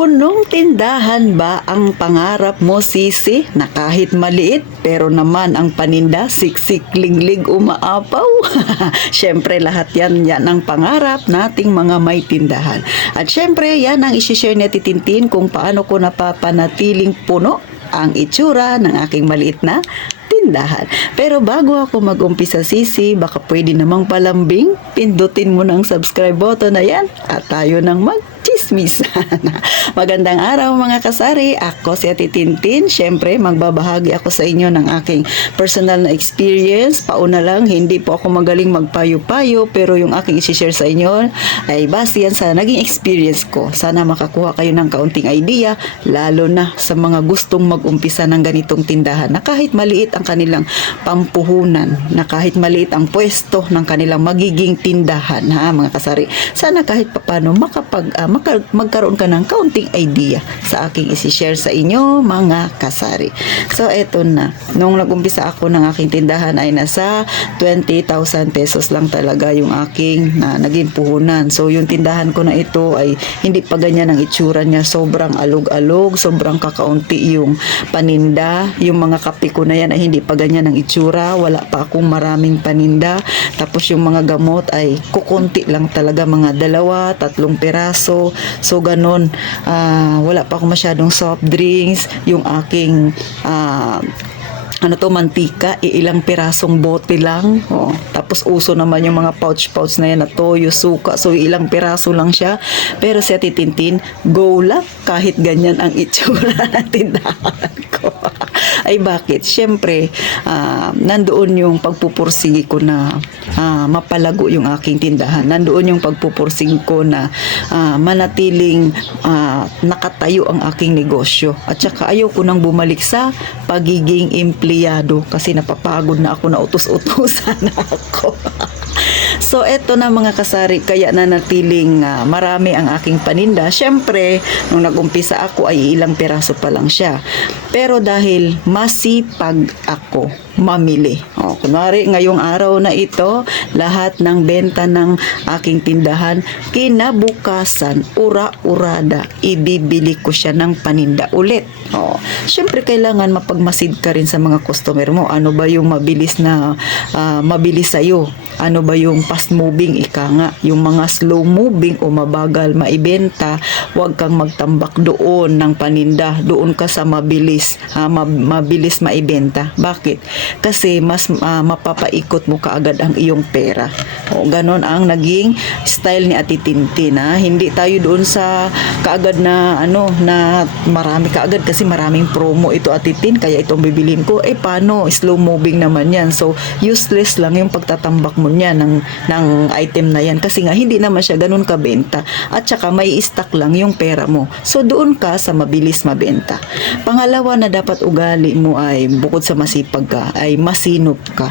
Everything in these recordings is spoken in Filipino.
Punong tindahan ba ang pangarap mo, sisi, na kahit maliit pero naman ang paninda siksik liglig umaapaw? Syempre lahat yan ang pangarap nating mga may tindahan. At syempre yan ang isishare ni Titintin kung paano ko napapanatiling puno ang itsura ng aking maliit na tindahan. Pero bago ako mag-umpisa, sisi, baka pwede namang palambing, pindutin mo ng subscribe button na yan at tayo nang chismisan. Magandang araw mga kasari, ako si Ate Tintin. Siyempre magbabahagi ako sa inyo ng aking personal na experience. Pauna lang, hindi po ako magaling magpayo-payo, pero yung aking isi-share sa inyo ay base yan sa naging experience ko. Sana makakuha kayo ng kaunting idea, lalo na sa mga gustong mag-umpisa ng ganitong tindahan na kahit maliit ang kanilang pampuhunan, na kahit maliit ang pwesto ng kanilang magiging tindahan, ha mga kasari. Sana kahit papano magkaroon ka ng kaunting idea sa aking isi-share sa inyo mga kasari. So eto na, nung nag-umpisa ako ng aking tindahan ay nasa 20,000 pesos lang talaga yung aking naging puhunan. So yung tindahan ko na ito ay hindi pa ganyan ang itsura niya, sobrang alog-alog, sobrang kakaunti yung paninda, yung mga kape ko na yan ay hindi pa ganyan ang itsura, wala pa akong maraming paninda, tapos yung mga gamot ay kukunti lang talaga, mga 2-3 piraso. So ganon, wala pa ako masyadong soft drinks, yung aking mantika, ilang pirasong bote lang. Tapos uso naman yung mga pouch na yan na toyo, suka. So ilang piraso lang siya. Pero si Ate Tintin, go lang kahit ganyan ang itsura ng tindahan ko. Ay bakit? Siyempre, nandoon yung pagpupursigi ko na mapalago yung aking tindahan. Nandoon yung pagpupursigi ko na manatiling nakatayo ang aking negosyo. At saka ayaw ko nang bumalik sa pagiging empleyado kasi napapagod na ako, na utos-utusan na ako. So eto na mga kasari, kaya nanatiling marami ang aking paninda. Siyempre, nung nag-umpisa ako ay ilang piraso pa lang siya. Pero dahil masipag ako mamili. Kunwari, ngayong araw na ito, lahat ng benta ng aking tindahan, kinabukasan, ura-urada, ibibili ko siya ng paninda ulit. Siyempre, kailangan mapagmasid ka rin sa mga customer mo. Ano ba yung mabilis sa'yo? Ano ba yung fast moving, ika nga, yung mga slow moving o mabagal maibenta, huwag kang magtambak doon ng paninda, doon ka sa mabilis maibenta. Bakit? Kasi mas mapapaikot mo kaagad ang iyong pera. Ganon ang naging style ni Ate Tintin, hindi tayo doon sa kaagad na na marami kaagad, kasi maraming promo ito, Ate Tin, kaya itong bibilin ko. Paano? Slow moving naman yan. So useless lang yung pagtatambak mo niya ng item na yan, kasi nga hindi naman siya ganun kabenta, at saka may stock lang yung pera mo. So doon ka sa mabilis mabenta. Pangalawa na dapat ugali mo ay, bukod sa masipag ka, ay masinop ka.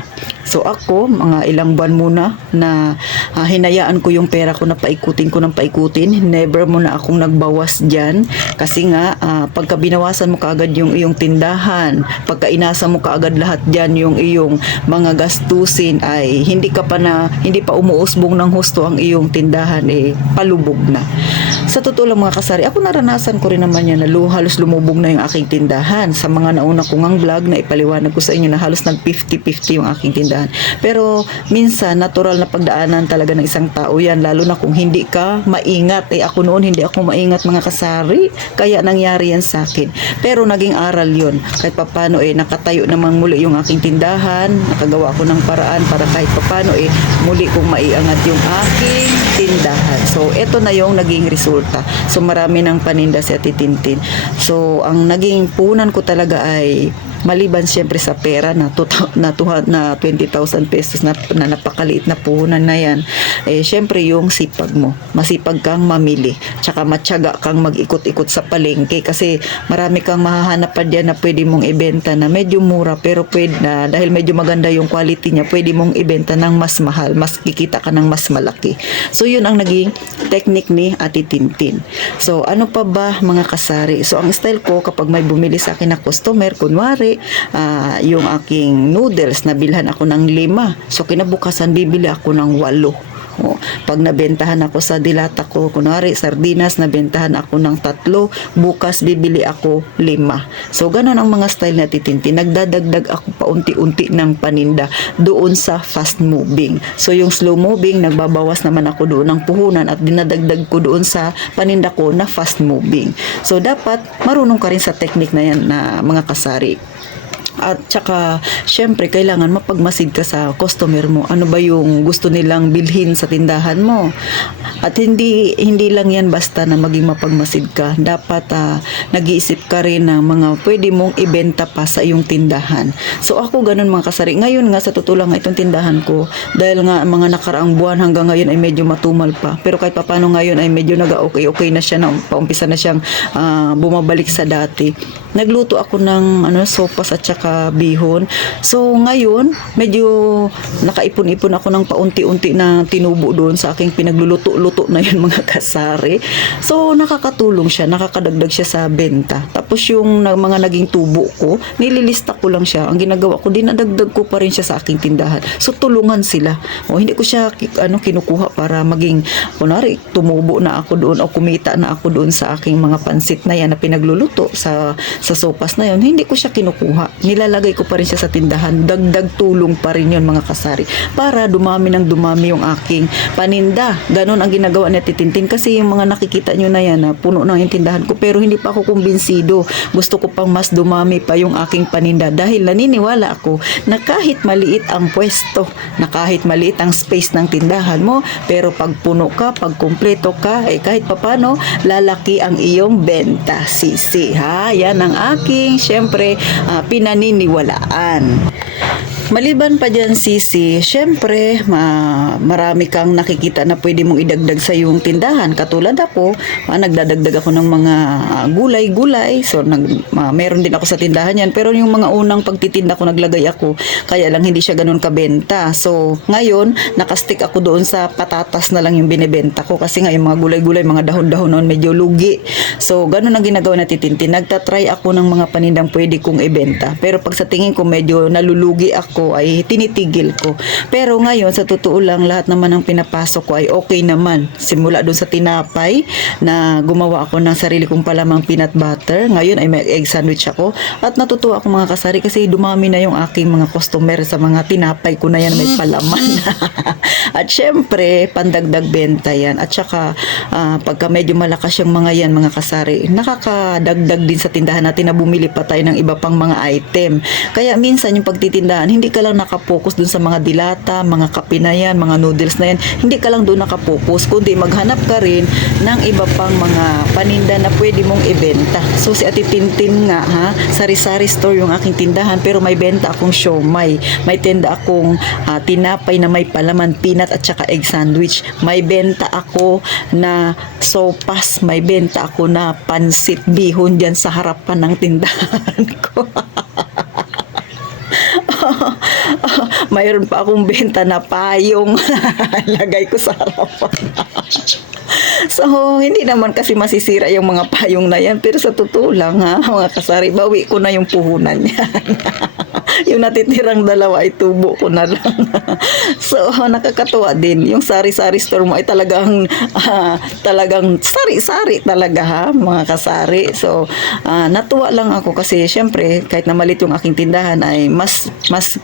So ako, mga ilang buwan muna na hinayaan ko yung pera ko na paikutin ko ng paikutin. Never mo na akong nagbawas dyan. Kasi nga, pagka binawasan mo kaagad yung iyong tindahan, pagka inasa mo kaagad lahat dyan yung iyong mga gastusin, ay hindi pa umuusbong ng husto ang iyong tindahan, palubog na. Sa totoo lang mga kasari, ako naranasan ko rin naman yan na halos lumubog na yung aking tindahan. Sa mga nauna kong ang vlog na ipaliwanag ko sa inyo na halos nag 50-50 yung aking tindahan. Pero minsan, natural na pagdaanan talaga ng isang tao yan, lalo na kung hindi ka maingat. Ako noon, hindi ako maingat mga kasari, kaya nangyari yan sa akin. Pero naging aral yun. Kahit papano, nakatayo namang muli yung aking tindahan, nakagawa ko ng paraan para kahit papano, muli kong maiangat yung aking tindahan. So, eto na yung naging resulta. So, marami ng paninda si Ate Tintin. So, ang naging punan ko talaga ay, maliban siyempre sa pera na 20,000 pesos na napakaliit na puhunan na yan, siyempre yung sipag mo, masipag kang mamili, tsaka matyaga kang mag-ikot-ikot sa palengke, kasi marami kang mahahanap pa dyan na pwede mong ibenta na medyo mura, pero pwede na, dahil medyo maganda yung quality niya, pwede mong ibenta ng mas mahal, mas kikita ka ng mas malaki. So yun ang naging technique ni Ate Tintin. So ano pa ba mga kasari? So ang style ko, kapag may bumili sa akin na customer, kunwari yung aking noodles, nabilhan ako ng 5. So kinabukasan bibili ako ng 8. O, pag nabentahan ako sa dilata ko, kunwari sardinas, nabentahan ako ng 3, bukas bibili ako 5. So, ganun ang mga style na titintin. Nagdadagdag ako paunti-unti ng paninda doon sa fast moving. So, yung slow moving, nagbabawas naman ako doon ng puhunan at dinadagdag ko doon sa paninda ko na fast moving. So, dapat marunong ka rin sa technique na yan na mga kasari. At saka, syempre, kailangan mapagmasid ka sa customer mo. Ano ba yung gusto nilang bilhin sa tindahan mo? At hindi lang yan basta na maging mapagmasid ka. Dapat nag-iisip ka rin ng mga pwede mong ibenta pa sa iyong tindahan. So ako ganun mga kasari. Ngayon nga sa totoo lang itong tindahan ko, dahil nga mga nakaraang buwan hanggang ngayon ay medyo matumal pa. Pero kahit papano ngayon ay medyo nag-okay na siya, na paumpisa na siyang bumabalik sa dati. Nagluto ako ng sopas at saka bihon. So ngayon, medyo nakaipon-ipon ako ng paunti-unti na tinubo doon sa aking pinagluluto-luto na yun mga kasari. So nakakatulong siya, nakakadagdag siya sa benta. Tapos yung mga naging tubo ko, nililista ko lang siya. Ang ginagawa ko, dinadagdag ko pa rin siya sa aking tindahan. So tulungan sila. O hindi ko siya kinukuha para maging kunwari tumubo na ako doon o kumita na ako doon sa aking mga pansit na yan na pinagluluto sa sopas na yun. Hindi ko siya kinukuha. Nilalagay ko pa rin siya sa tindahan. Dagdag tulong pa rin yun mga kasari. Para dumami ng dumami yung aking paninda. Ganon ang ginagawa ni Titintin. Kasi yung mga nakikita nyo na yan, puno na yung tindahan ko. Pero hindi pa ako kumbinsido. Gusto ko pang mas dumami pa yung aking paninda. Dahil naniniwala ako na kahit maliit ang pwesto, na kahit maliit ang space ng tindahan mo, pero pag puno ka, pag kumpleto ka, kahit papano, lalaki ang iyong benta. Sisi, ha? Yan ang aking, syempre, pinaniniwalaan. Maliban pa dyan, Sisi, syempre, marami kang nakikita na pwede mong idagdag sa iyong tindahan. Katulad ako, nagdadagdag ako ng mga gulay-gulay. So, meron din ako sa tindahan yan. Pero yung mga unang pagtitinda ko, naglagay ako. Kaya lang hindi siya ganun kabenta. So, ngayon, nakastick ako doon sa patatas na lang yung binibenta ko. Kasi nga yung mga gulay-gulay, mga dahon-dahon noon, medyo lugi. So, ganun ang ginagawa na Titintin. Nagtatry ako ng mga panindang pwede kong ibenta. Pero pag sa tingin ko medyo nalulugi ako, ay tinitigil ko. Pero ngayon, sa totoo lang, lahat naman ng pinapasok ko ay okay naman. Simula doon sa tinapay na gumawa ako ng sarili kong palamang peanut butter. Ngayon ay may egg sandwich ako. At natutuwa ako mga kasari kasi dumami na yung aking mga customer sa mga tinapay ko na yan may palaman. At syempre, pandagdag benta yan. At saka, pagka medyo malakas yung mga yan, mga kasari, nakakadagdag din sa tindahan natin na bumili pa tayo ng iba pang mga item. Kaya minsan yung pagtitindahan, hindi ka lang nakapokus dun sa mga dilata, mga kape na yan, mga noodles na yan. Hindi ka lang doon nakapokus, kundi maghanap ka rin ng iba pang mga paninda na pwede mong ibenta. So si Ate Tintin nga, sari-sari store yung aking tindahan, pero may benta akong siomay. May tenda akong tinapay na may palaman, peanut at saka egg sandwich. May benta ako na sopas, may benta ako na pansit bihon dyan sa harapan ng tindahan ko. Mayroon pa akong benta na payong lagay ko sa harapan. So, hindi naman kasi masisira yung mga payong na yan. Pero sa totoo lang, mga kasari, bawi ko na yung puhunan yan. Yung natitirang dalawa ay tubo ko na lang. So, nakakatuwa din. Yung sari-sari store mo ay talagang sari-sari talaga, mga kasari. So, natuwa lang ako kasi syempre, kahit na malit yung aking tindahan ay mas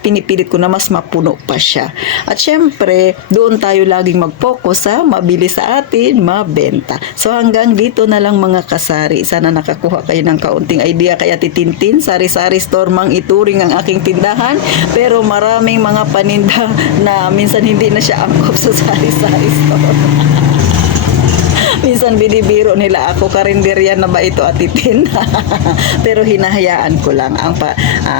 pinipilit ko na mas mapuno pa siya. At syempre, doon tayo laging mag-focus sa mabili sa atin, mabenta. So hanggang dito na lang mga kasari. Sana nakakuha kayo ng kaunting idea kaya Titintin, sari-sari store mang ituring ang aking tindahan, pero maraming mga paninda na minsan hindi na siya angkop sa sari-sari store. Minsan binibiro nila ako, karinderya na ba ito Atitin? Pero hinahayaan ko lang.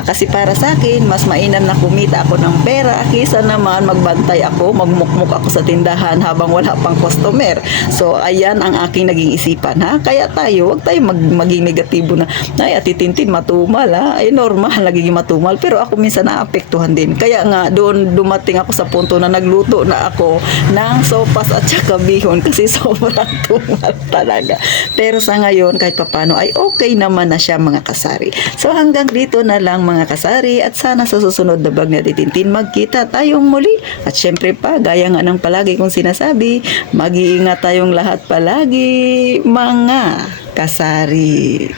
Kasi para sa akin, mas mainam na kumita ako ng pera kaysa naman magbantay ako, magmukmuk ako sa tindahan habang wala pang customer. So, ayan ang aking naging isipan. Kaya wag tayo maging negatibo na, ay Atitintin, matumal. Ay normal, nagiging matumal. Pero ako minsan naapektuhan din. Kaya nga, doon dumating ako sa punto na nagluto na ako ng sopas at saka bihon kasi sobrang bunga talaga. Pero sa ngayon, kahit papano ay okay naman na siya mga kasari. So hanggang dito na lang mga kasari at sana sa susunod na vlog na Titintin magkita tayong muli. At syempre pa, gaya nga ng palagi kong sinasabi, mag-iingat tayong lahat palagi mga kasari.